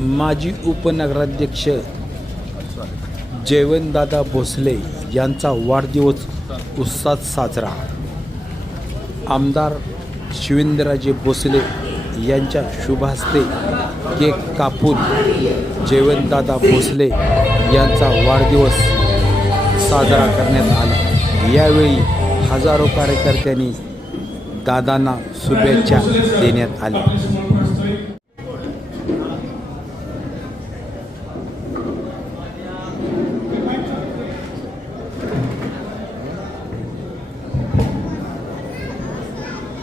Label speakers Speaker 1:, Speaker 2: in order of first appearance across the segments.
Speaker 1: माजी उपनगराध्यक्ष जयवंतदादा भोसले यांचा वाढदिवस उत्साहात साजरा. आमदार शिवेंद्रराजे भोसले यांच्या शुभहस्ते केक कापून जयवंतदादा भोसले यांचा वाढदिवस साजरा करण्यात आला. यावेळी हजारो कार्यकर्त्यांनी दादांना शुभेच्छा देण्यात आल्या.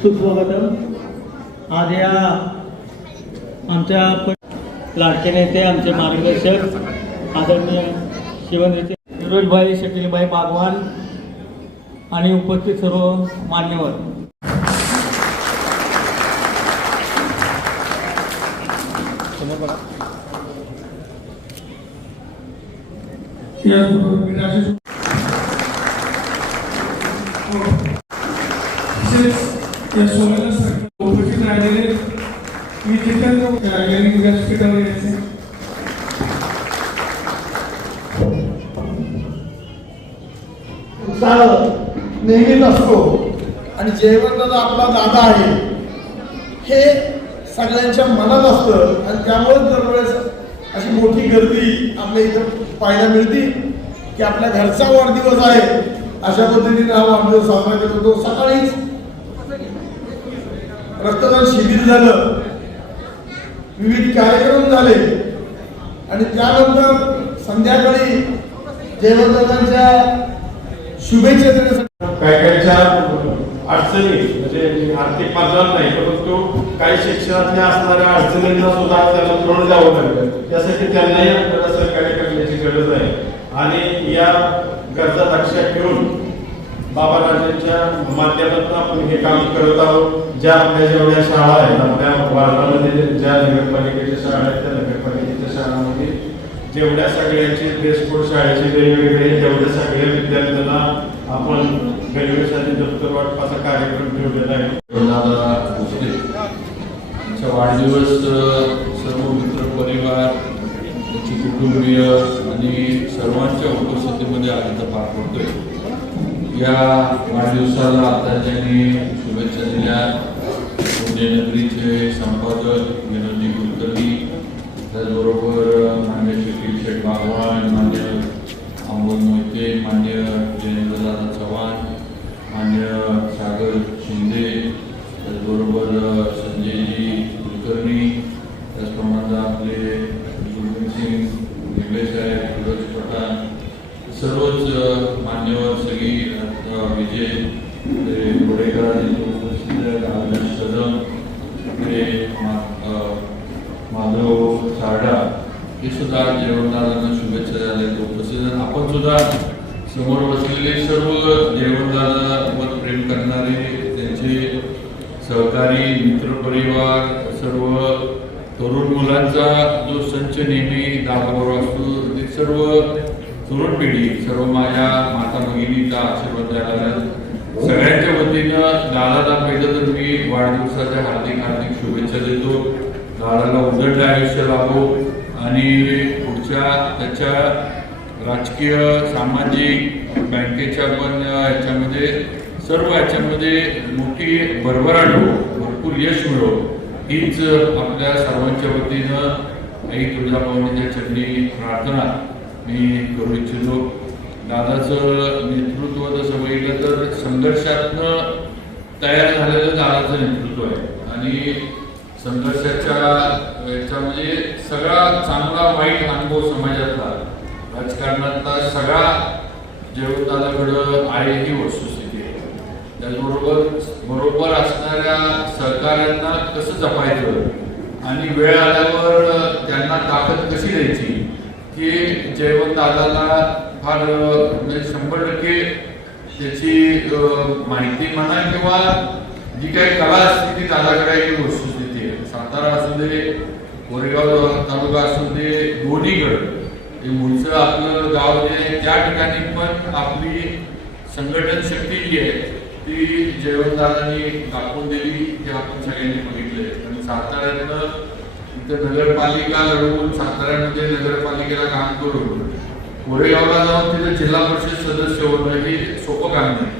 Speaker 2: सुस्वागतम. आज या आमच्या लाडके नेते आमचे मार्गदर्शक आदरणीय शिवनेते फिरोजभाई शकीलभाई बागवान आणि उपस्थित सर्व मान्यवर.
Speaker 3: तसेच या सोहळ्याला उपस्थित राहिलेले मी जितेंद्र व्यासपीठावर यायचे
Speaker 4: उत्साह नेहमीच असतो आणि जयवंतदादा आपला दादा आहे. हे सगळ्यांच्या मनात असतं. आणि त्यामुळे दरवेळेस अशी मोठी गर्दी आपल्या इथं पाहायला मिळते की आपल्या घरचा वाढदिवस आहे. अशा पद्धतीने हा वाढदिवस साजरा करतो. सकाळीच रक्तदान शिबिर झालं. विविध कार्यक्रम झाले. आणि त्यानंतर संध्याकाळी जयवर्धनांच्या शुभेच्छा देण्यासाठी
Speaker 5: काही काहीच्या अडचणी म्हणजे आर्थिक मार्गावर नाही परंतु काही शिक्षणातल्या असणाऱ्या अडचणींना सुद्धा त्यांना तोंड द्यावं लागलं. त्यासाठी त्यांनाही आपल्याला सहकार्य करण्याची गरज आहे. आणि या गरजा लक्षात घेऊन बाबा राजांच्या माध्यमातून आपण हे काम करत आहोत. ज्या आपल्या जेवढ्या शाळा आहेत आपल्या वार्डामध्ये ज्या नगरपालिकेच्या शाळा आहेत त्या नगरपालिकेच्या शाळांमध्ये जेवढ्या सगळ्यांचे ड्रेसकोड शाळेचे वेगवेगळे जेवढ्या सगळ्या विद्यार्थ्यांना आपण गणवेशाची दप्तर वाटपाचा कार्यक्रम ठेवलेला आहे.
Speaker 6: वाढदिवस सर्व मित्र परिवार त्यांची कुटुंबीय आणि सर्वांच्या उपस्थितीमध्ये आनंद पार पडतोय. या वाढदिवसाला आता ज्यांनी शुभेच्छा दिल्या. पुण्यनगरीचे हे जेवणदारांना शुभेच्छा द्यायला इथे उपस्थित आपण सुद्धा समोर बसलेले सर्व जेवणदारावर प्रेम करणारे त्यांचे सहकारी मित्रपरिवार सर्व तरुण मुलांचा जो संच नेहमी दाबावर असतो ते सर्व तरुण पिढी सर्व माझ्या माता भगिनीचा आशीर्वाद द्यायला लागल्यात. सगळ्यांच्या वतीनं दादाला पहिलं तर मी वाढदिवसाच्या हार्दिक हार्दिक शुभेच्छा देतो. दादाला उजळलं आयुष्य लाभो. आणि पुढच्या त्याच्या राजकीय सामाजिक बँकेच्या पण याच्यामध्ये सर्व याच्यामध्ये मोठी भरभराट हो भरपूर यश मिळो. हीच आपल्या सर्वांच्या वतीनं आई तुळजाभवानीच्या चरणी प्रार्थना मी करू इच्छितो. दादाचं नेतृत्व जसं बघितलं तर संघर्षातनं तयार झालेलं दादाचं नेतृत्व आहे. आणि संघर्षाच्या याच्यामध्ये म्हणजे सगळा चांगला वाईट अनुभव समाजातला. राजकारणातला सगळा जेवणदादाकडं आहे ही वस्तुस्थिती आहे. त्याचबरोबर बरोबर असणाऱ्या सहकार्यांना कसं जपायचं? आणि वेळ आल्यावर त्यांना ताकद कशी द्यायची? की जयवंतदादाला फार म्हणजे शंभर टक्के त्याची माहिती म्हणा किंवा जी काही कला असते ती दादाकडे आहे ही वस्तुस्थिती आहे सातारा असू दे कोरेगाव तालुका असू दे दोन्हीकडं हे मुळचं आपलं गाव जे आहे त्या ठिकाणी पण आपली संघटन शक्ती जी आहे ती जयवंतदादांनी दाखवून दिली हे आपण सगळ्यांनी बघितले आणि साताऱ्यातनं इथं नगरपालिका लढवून साताऱ्यामध्ये नगरपालिकेला काम करून कोरेगावला जाऊन तिथे जिल्हा परिषद सदस्य होणं हे सोपं काम नाही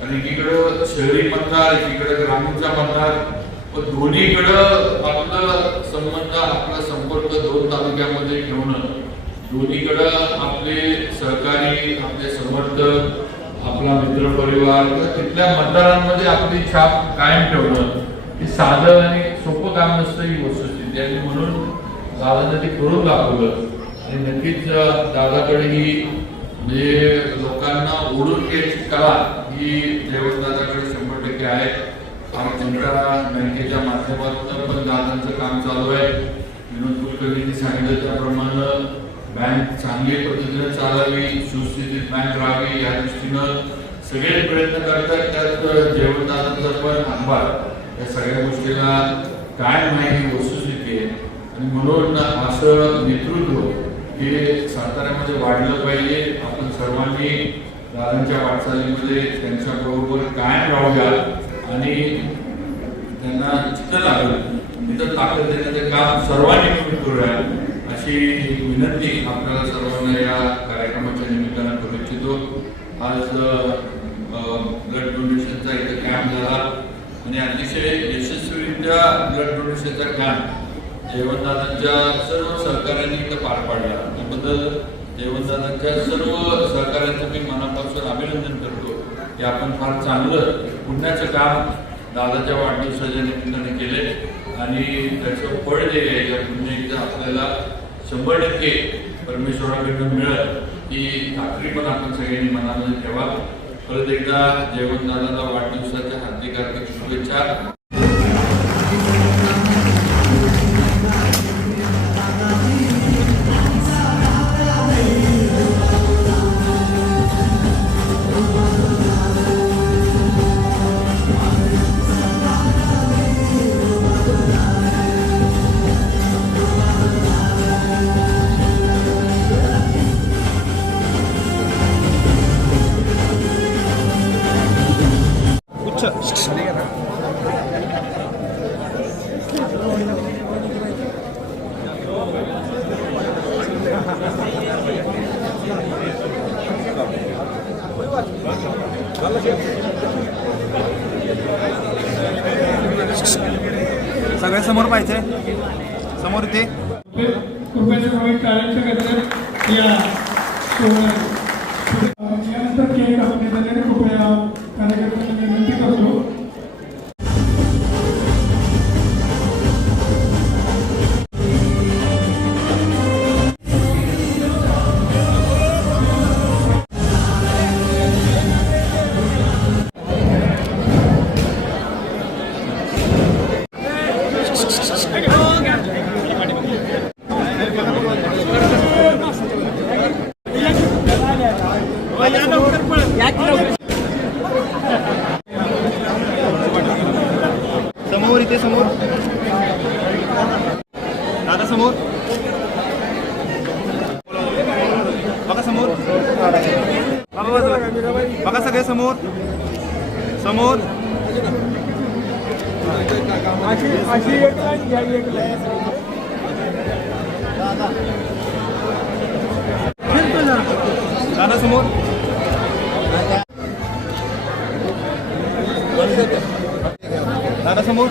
Speaker 6: आणि एकीकडं शहरी मतदार एकीकडं ग्रामीणचा मतदार पण दोन्हीकडं आपलं संबंध आपला संपर्क दोन तालुक्यामध्ये ठेवणं दोन्हीकडं आपले सहकारी आपले समर्थक आपला मित्रपरिवार परिवार तिथल्या मतदारांमध्ये आपली छाप कायम ठेवणं हे साधं आणि सोपं काम नसतं ही वस्तुस्थिती. आणि म्हणून दादानं ते करून दाखवलं. आणि नक्कीच दादाकडे ही म्हणजे लोकांना ओढून घ्यायची कला ही देवदादाकडे शंभर टक्के आहे. आणि जनता बँकेच्या माध्यमातून पण दादांचं काम चालू आहे. विनोद कुलकर्णींनी सांगितलं त्याप्रमाणे बँक चांगली पद्धतीने चालावी सुस्थितीत बँक राहावी या दृष्टीनं सगळे प्रयत्न करतात. त्यात जेवणदारांचा पण आंबा या सगळ्या गोष्टीला काय माहिती वस्तुस्थिती आहे आणि म्हणून असं नेतृत्व हे साताऱ्यामध्ये वाढलं पाहिजे. आपण सर्वांनी दादांच्या वाटचालीमध्ये त्यांच्या बरोबर कायम राहूया. आणि त्यांना जिथं लागलं तिथं ताकद देण्याचं काम सर्वांनी मिळून करूया अशी विनंती आपल्याला सर्वांना या कार्यक्रमाच्या निमित्तानं करू इच्छितो. आज ब्लड डोनेशनचा इथं कॅम्प झाला आणि अतिशय यशस्वीरित्या ब्लड डोनेशनचा कॅम्प जयवंतदादांच्या सर्व सहकार्यांनी इथं पार पाडला. त्याबद्दल जयवंतदादांच्या सर्व सहकार्याचं मी मनापासून अभिनंदन करतो की आपण फार चांगलं पुण्याचं काम दादाच्या वाढदिवसाच्या निमित्ताने केले आणि त्याचं फळ जे आहे या पुण्याचं आपल्याला शंभर टक्के परमेश्वराकडनं मिळत ही खात्री पण आपण सगळ्यांनी मनामध्ये ठेवा. परत एकदा जयवंतदादाला वाढदिवसाच्या हार्दिक हार्दिक शुभेच्छा.
Speaker 7: समोर इथे समोर इथे समोर. दादा समोर. बघा समोर. बघा सगळे समोर. समोर. दादा समोर. दादा समोर?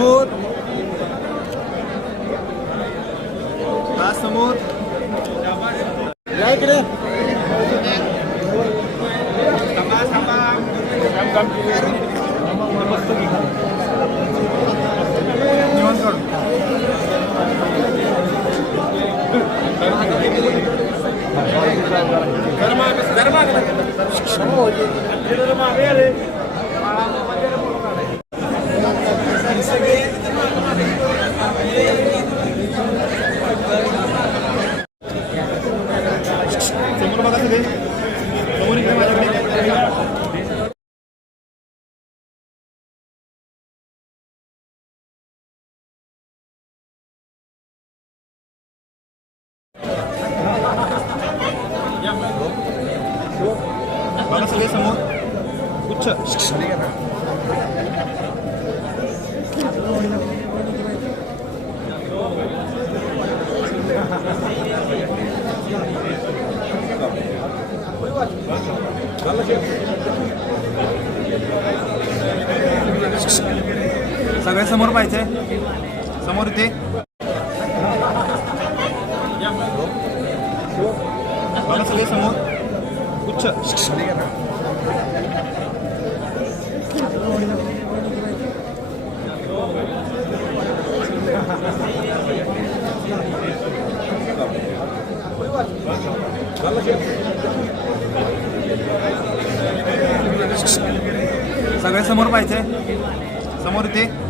Speaker 5: মজবুত महानगरपालिकेसमोर उच्च. सगळ्या समोर पाहिजे समोर ते उच्च सगळ्या समोर पाहिजे. समोर इथे.